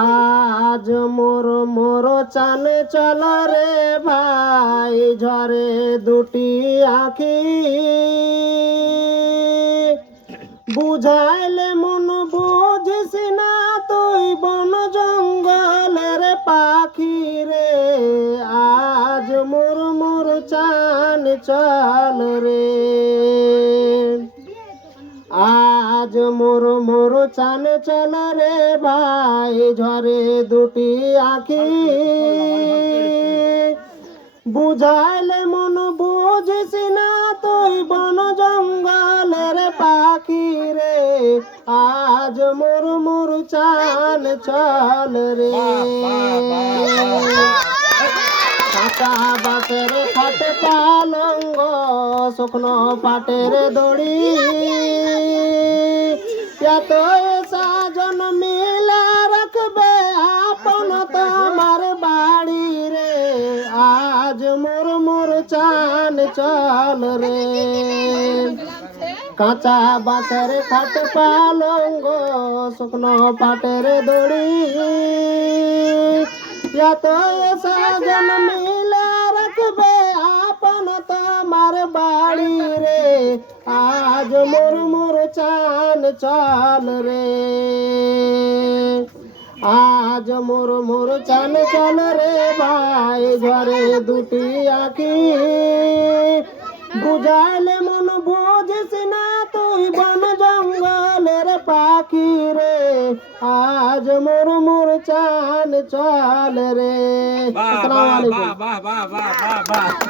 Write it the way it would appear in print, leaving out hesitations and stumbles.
আজ মোর মোর চান চল রে ভাই ঝরে দুটি আঁখি বুঝাইলে মন বুঝিস না তুই বন জঙ্গলের পাখি রে আজ মোর মোর চান চল রে আজ মোর মোর চান চল রে ভাই ঝরে দুটি আঁখি বুঝাইলে মন বুঝিস না তুই বন জঙ্গলের পাখি রে আজ মোর মোর চান চল রে কাঁচা বাঁশের খাট পালঙ্গ শুকনো পাটের দড়ি এত সাজন মিলে রাখবে আপন তোমার বাড়ি রে আজ মোর মোর চান চল রে কাঁচা বাঁশের খাট পালঙ্গ শুকনো পাটের দড়ি এত সাজন মিলে রাখবে আপন তোমার বাড়ি রে আজ মোর মোর চান চল রে আজ মোর মোর চান চল রে ভাই ঝরে দুটি আঁখি বুঝাইলে মন বুঝিস না তুই বন জঙ্গলের পাখি রে আজ মোর মোর চান চল রে। আসসালামু আলাইকুম।